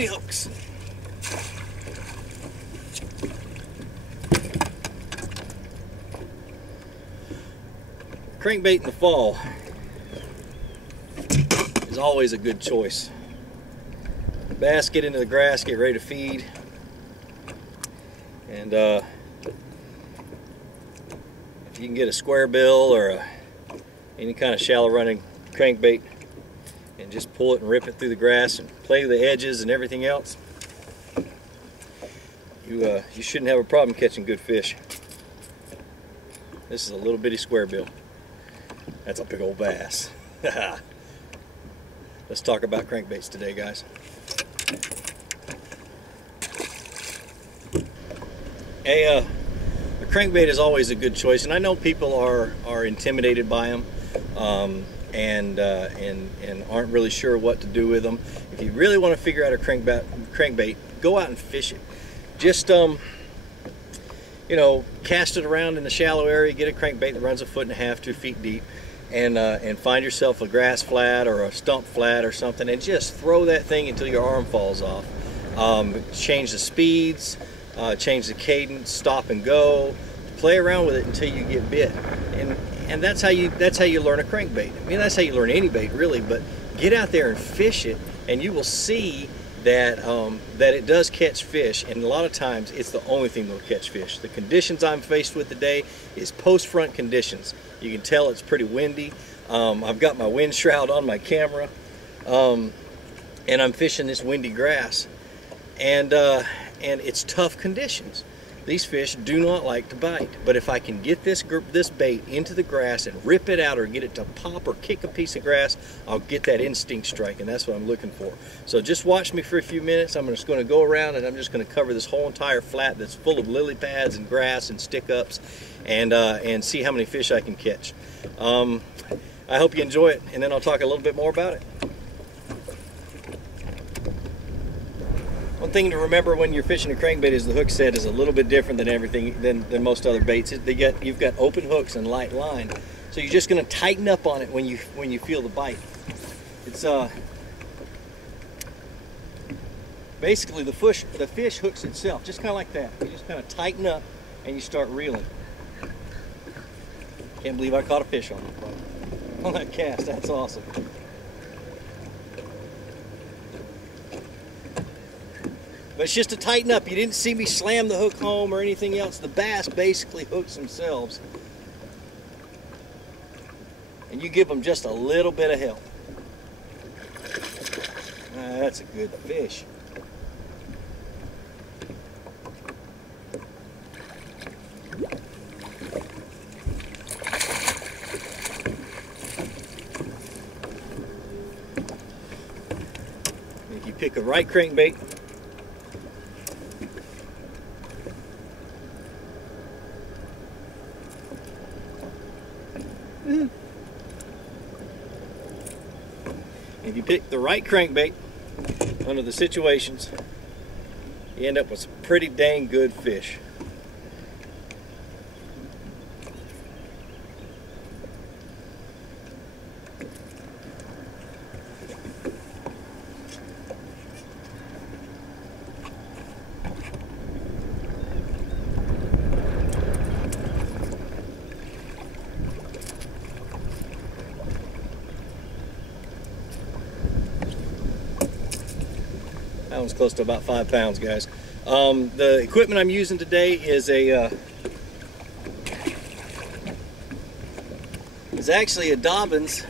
many hooks. Crankbait in the fall is always a good choice. Bass get into the grass, get ready to feed, and if you can get a Squarebill or any kind of shallow running crankbait and just pull it and rip it through the grass and play with the edges and everything else, you shouldn't have a problem catching good fish. This is a little bitty Squarebill. That's a big old bass. Let's talk about crankbaits today, guys. A crankbait is always a good choice, and I know people are intimidated by them and aren't really sure what to do with them. If you really want to figure out a crankbait, go out and fish it. Just you know, cast it around in the shallow area, get a crankbait that runs 1.5 feet, 2 feet deep, and find yourself a grass flat or a stump flat or something, and just throw that thing until your arm falls off. Change the speeds, change the cadence, stop and go, play around with it until you get bit, and that's how you learn a crankbait. I mean, that's how you learn any bait, really. But get out there and fish it, and you will see that that it does catch fish, and a lot of times it's the only thing that'll catch fish. The conditions I'm faced with today is post-front conditions. You can tell it's pretty windy. I've got my wind shroud on my camera, and I'm fishing this windy grass, and it's tough conditions. These fish do not like to bite, but if I can get this bait into the grass and rip it out or get it to pop or kick a piece of grass, I'll get that instinct strike, and that's what I'm looking for. So just watch me for a few minutes. I'm just going to go around and I'm just going to cover this whole entire flat that's full of lily pads and grass and stick-ups, and see how many fish I can catch. I hope you enjoy it, and then I'll talk a little bit more about it. One thing to remember when you're fishing a crankbait is the hook set is a little bit different than everything than most other baits. You've got open hooks and light line, so you're just going to tighten up on it when you feel the bite. It's basically the fish hooks itself, just kind of like that. You just kind of tighten up and you start reeling. Can't believe I caught a fish on that cast. That's awesome. But it's just to tighten up. You didn't see me slam the hook home or anything else. The bass basically hooks themselves. And you give them just a little bit of help. That's a good fish. If you pick the right crankbait, if you pick the right crankbait under the situations, you end up with some pretty dang good fish. That one's close to about 5 pounds, guys. The equipment I'm using today is actually a Dobbins.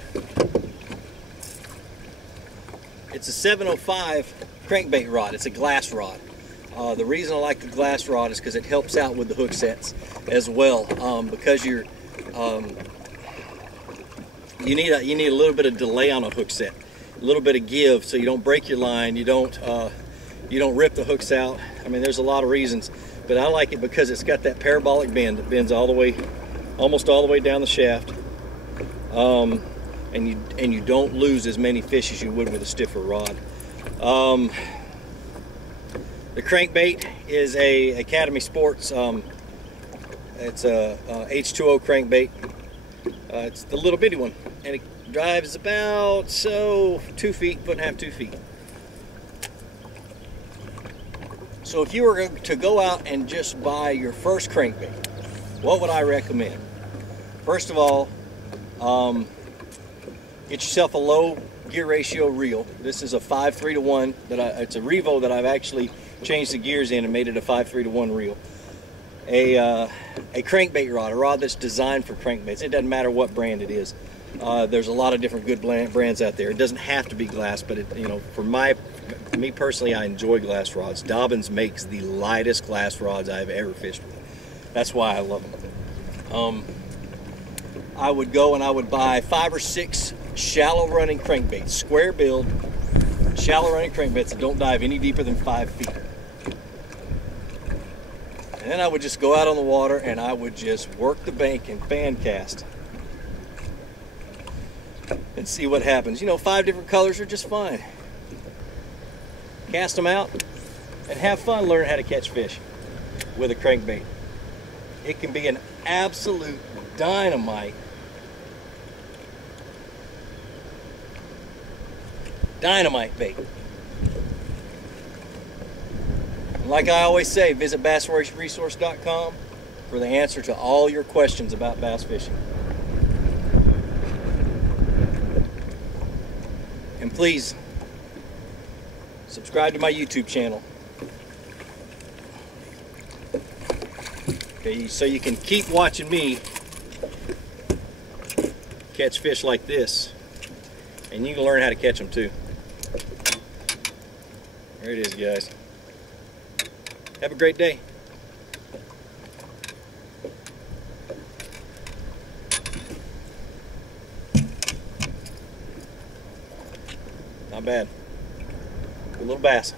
It's a 705 crankbait rod. It's a glass rod. The reason I like the glass rod is because it helps out with the hook sets as well. Because you need a little bit of delay on a hook set. A little bit of give so you don't break your line, you don't rip the hooks out. I mean, there's a lot of reasons, but I like it because it's got that parabolic bend that bends all the way, almost all the way down the shaft, and you don't lose as many fish as you would with a stiffer rod. The crankbait is a Academy Sports. It's a H2O crankbait. It's the little bitty one, and it drives about 2 feet, 1.5 feet, 2 feet. So if you were to go out and just buy your first crankbait, what would I recommend? First of all, get yourself a low gear ratio reel. This is a 5:3 to 1 it's a Revo that I've actually changed the gears in and made it a 5:3 to 1 reel. A crankbait rod, a rod that's designed for crankbaits. It doesn't matter what brand it is. There's a lot of different good brands out there. It doesn't have to be glass, but for me personally, I enjoy glass rods. Dobbins makes the lightest glass rods I've ever fished with. That's why I love them. I would go and I would buy 5 or 6 shallow running crankbaits, square build, shallow running crankbaits that don't dive any deeper than 5 feet. And then I would just go out on the water and I would just work the bank and fan cast and see what happens. 5 different colors are just fine. Cast them out and have fun learning how to catch fish with a crankbait. It can be an absolute dynamite bait. Like I always say, visit bassresource.com for the answer to all your questions about bass fishing. And please, subscribe to my YouTube channel. Okay, so you can keep watching me catch fish like this, and you can learn how to catch them too. There it is, guys. Have a great day. Not bad. Good little bass.